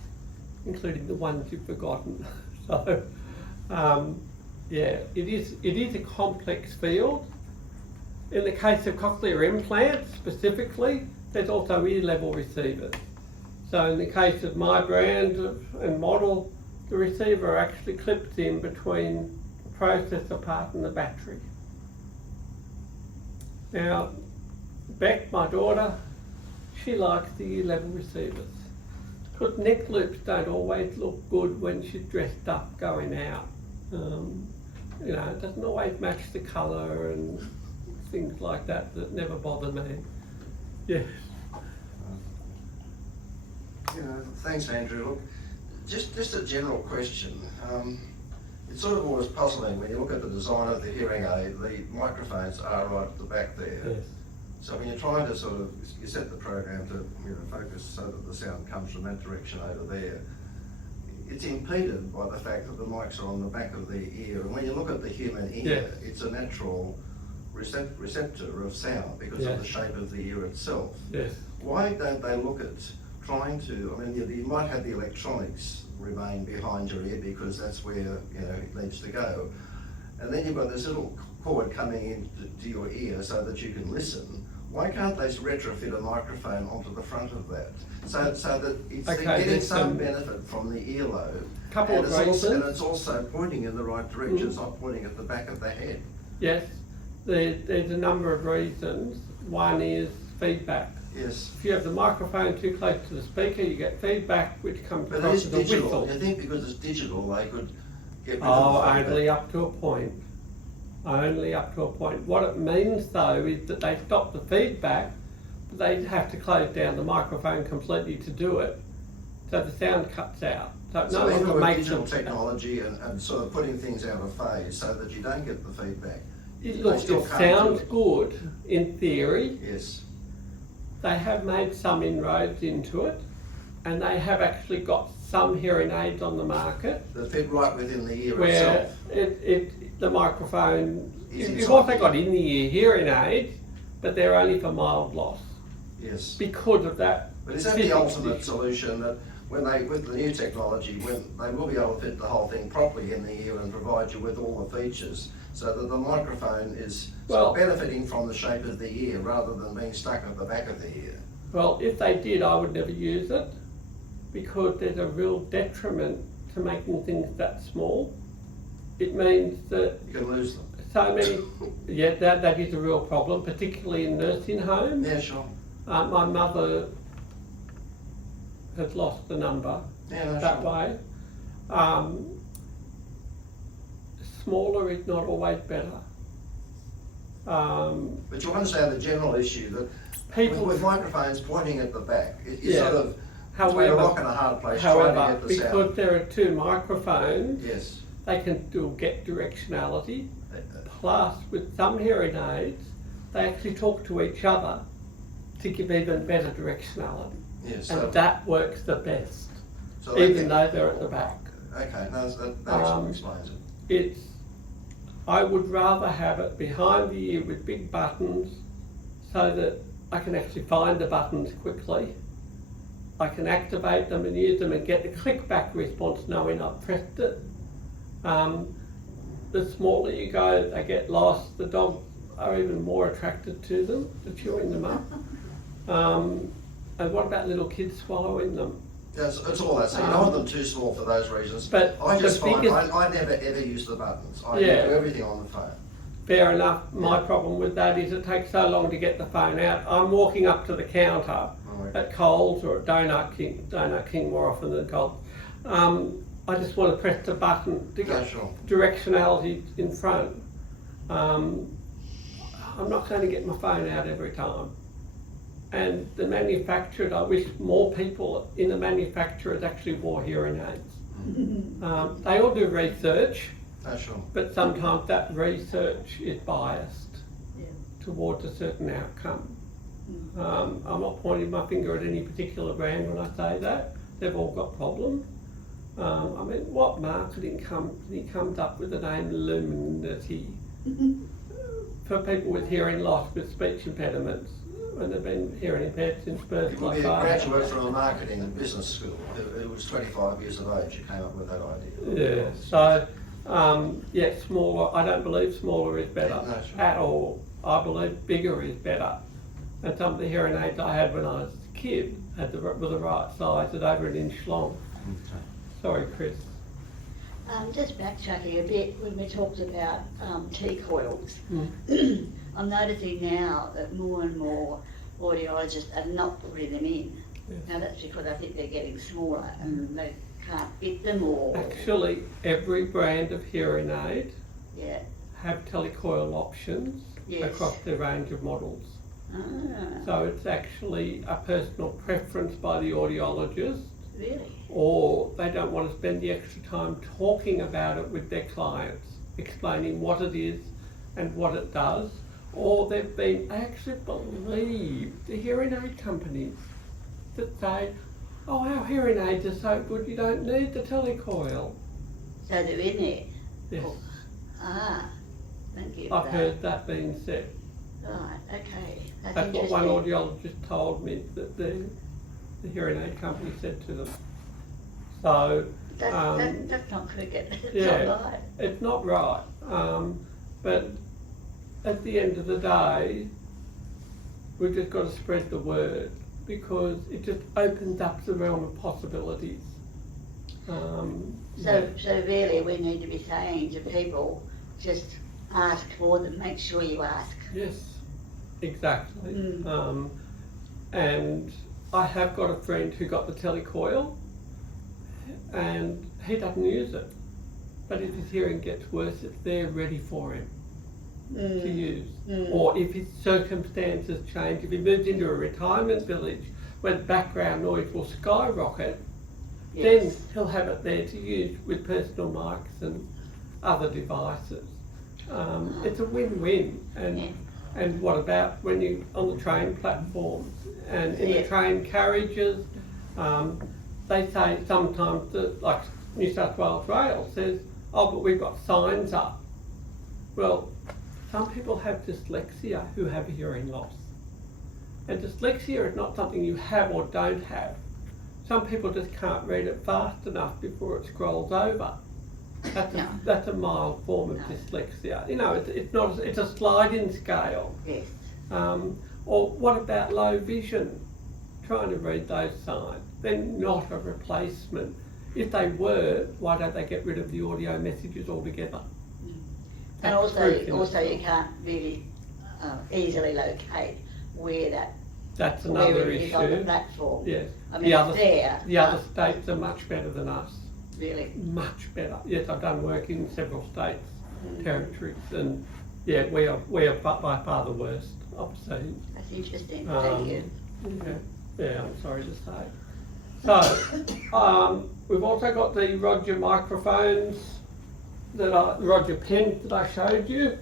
including the ones you've forgotten. So, yeah, it is a complex field. In the case of cochlear implants specifically, there's also ear level receivers. So in the case of my brand and model, the receiver actually clips in between the processor part and the battery. Now, Beck, my daughter, she likes the ear level receivers. Because neck loops don't always look good when she's dressed up going out. You know, it doesn't always match the colour and things like that never bother me. Yes. Thanks, Andrew. Look, just a general question. It's sort of always puzzling when you look at the design of the hearing aid. The microphones are right at the back there. Yes. So when you're trying to you set the program to focus so that the sound comes from that direction over there, it's impeded by the fact that the mics are on the back of the ear. And when you look at the human ear, it's a natural receptor of sound because of the shape of the ear itself. Yes. Why don't they look at trying to, I mean, you might have the electronics remain behind your ear because that's where it needs to go. And then you've got this little cord coming into your ear so that you can listen. Why can't they retrofit a microphone onto the front of that? So that it's getting some benefit from the earlobe. Couple of reasons. And it's also pointing in the right direction, it's not pointing at the back of the head. Yes, there's a number of reasons. One is feedback. Yes. If you have the microphone too close to the speaker, you get feedback which comes But across it's as a digital. whistle. You think because it's digital they could get rid of the feedback? Only up to a point. Only up to a point. What it means though is that they stop the feedback, but they have to close down the microphone completely to do it, so the sound cuts out. So it no So even longer with makes digital them, technology and sort of putting things out of phase so that you don't get the feedback. it they still can't do sounds it. good in theory. Yes. They have made some inroads into it, and they have actually got some hearing aids on the market That fit right within the ear where itself. the microphone, Is you've inside also the got ear. in the ear hearing aids, but they're only for mild loss Yes. because of that. But is that the physics ultimate issue. solution, that with the new technology, when they will be able to fit the whole thing properly in the ear and provide you with all the features, so that the microphone is benefiting from the shape of the ear rather than being stuck at the back of the ear. Well, if they did, I would never use it, because there's a real detriment to making things that small. It means that You can lose them. so many, yeah, that is a real problem, particularly in nursing homes. Yeah, sure. My mother has lost the number Yeah, no, that sure. way. Smaller is not always better. But you understand the general issue that People- with microphones pointing at the back, it's Yeah. sort of between a rock and a hard place trying to However, get the because sound. there are two microphones, Yes. they can still get directionality. Plus, with some hearing aids, they actually talk to each other to give even better directionality. Yes. And that works the best, so they even can- though they're at the back. Okay, no, that actually explains it. I would rather have it behind the ear with big buttons so that I can actually find the buttons quickly. I can activate them and use them and get the click back response knowing I've pressed it. The smaller you go, they get lost. The dogs are even more attracted to them, to chewing them up. And what about little kids swallowing them? Yes, it's all that. So you don't want them too small for those reasons. But I just the find biggest- I never ever use the buttons. I Yeah. do everything on the phone. Fair enough. My problem with that is it takes so long to get the phone out. I'm walking up to the counter at Coles or at Donut King more often than Coles. I just want to press the button to Yeah, get sure. directionality in front. I'm not going to get my phone out every time. And the manufacturers, I wish more people in the manufacturers actually wore hearing aids. They all do research, No, sure. but sometimes that research is biased Yeah. towards a certain outcome. I'm not pointing my finger at any particular brand when I say that. They've all got problems. I mean, what marketing company comes up with the name Luminity for people with hearing loss, with speech impediments, when they've been hearing impaired since birth? It would be a graduate from a marketing and business school who was 25 years of age who came up with that idea. Yeah, so, smaller, I don't believe smaller is better No, sure. at all. I believe bigger is better. And some of the hearing aids I had when I was a kid were the right size, at over an inch long. Sorry, Chris. Just backtracking a bit, when we talked about T-coils, I'm noticing now that more and more audiologists are not putting them in. Yes. Now that's because I think they're getting smaller and they can't fit them or... Actually, every brand of hearing aid Yeah. have telecoil options Yes. across their range of models. Ah, So it's actually a personal preference by the audiologist, really? or they don't want to spend the extra time talking about it with their clients, explaining what it is and what it does, or I actually believe the hearing aid companies that say, oh, our hearing aids are so good you don't need the telecoil. So they're in there? Yes, Ah, thank you. I've heard that being said. Right, okay. That's what one interesting. audiologist told me that the hearing aid company said to them. So, That's not cricket, it's yeah, not right. it's not right. But at the end of the day, we've just got to spread the word, because it just opens up the realm of possibilities. So really, we need to be saying to people, just ask for them, make sure you ask. Yes, exactly. Mm. And I have got a friend who got the telecoil, and he doesn't use it. But if his hearing gets worse, it's there ready for him to use. Or if his circumstances change, if he moves into a retirement village where the background noise will skyrocket, then Yes. he'll have it there to use with personal mics and other devices. It's a win-win. And what about when you on the train platforms and in the train carriages? They say sometimes that, like New South Wales Rail says, oh, but we've got signs up. Well, some people have dyslexia who have hearing loss. And dyslexia is not something you have or don't have. some people just can't read it fast enough before it scrolls over. No. That's a mild form of No. dyslexia. You know, it's not, it's a sliding scale. Yes. Or what about low vision? Trying to read those signs. They're not a replacement. If they were, why don't they get rid of the audio messages altogether? And That's also, proof in also you itself. can't really easily locate where That's where another it is on the issue. platform. Yes. I mean, it's there. The other states are much better than us. Really. Much better. Yes, I've done work in several states, territories, and yeah, we are by far the worst I've seen. That's interesting. Um, Thank you. Yeah, I'm sorry to say. So, we've also got the Roger microphones Roger pens that I showed you.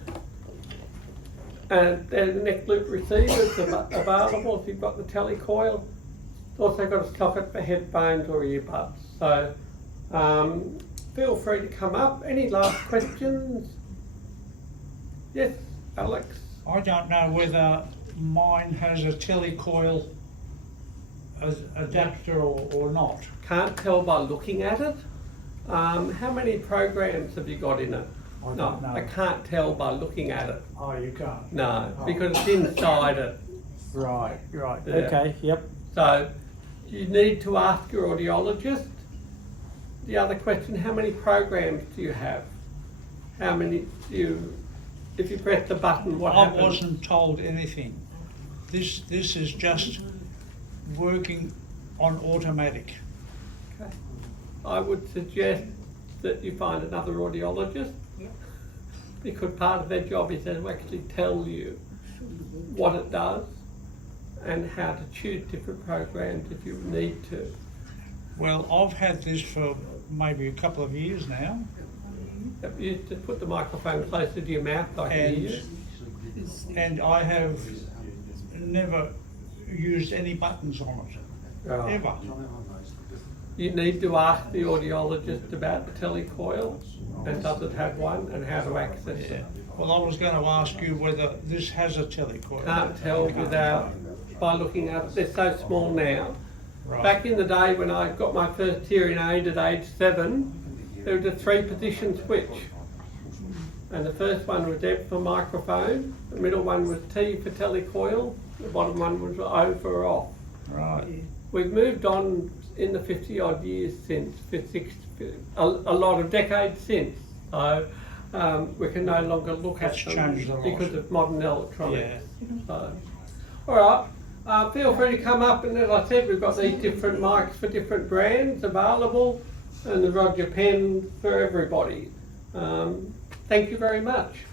And then the neck loop receivers available if you've got the telecoil. Also got a socket for headphones or earbuds. So, feel free to come up. Any last questions? Yes, Alex? I don't know whether mine has a telecoil adapter or not. Can't tell by looking at it. How many programs have you got in it? I don't know. I can't tell by looking at it. Oh, you can't? No, Oh. because it's inside it. Right, right, Yeah. okay, yep. So you need to ask your audiologist. The other question, how many programs do you have? How many do you, if you press the button, what I happens? wasn't told anything. This is just working on automatic. Okay. I would suggest that you find another audiologist. Because part of their job is to actually tell you what it does and how to choose different programs if you need to. Well, I've had this for maybe a couple of years now, You just put the microphone closer to your mouth, I can hear you. and I have never used any buttons on it, Right. ever. You need to ask the audiologist about the telecoil and does it have one and how to access Yeah. it. Well, I was going to ask you whether this has a telecoil. Can't tell by looking at it. They're so small now. Right. Back in the day when I got my first hearing aid at age 7, there was a 3-position switch. And the first one was F for microphone, the middle one was T for telecoil, the bottom one was O for off. Right. We've moved on in the 50 odd years since, a lot of decades since. So we can no longer look at It's them changed a lot. because of modern electronics. Yeah. So, all right, feel free to come up, and as I said, we've got these different mics for different brands available, and the Roger pen for everybody. Thank you very much.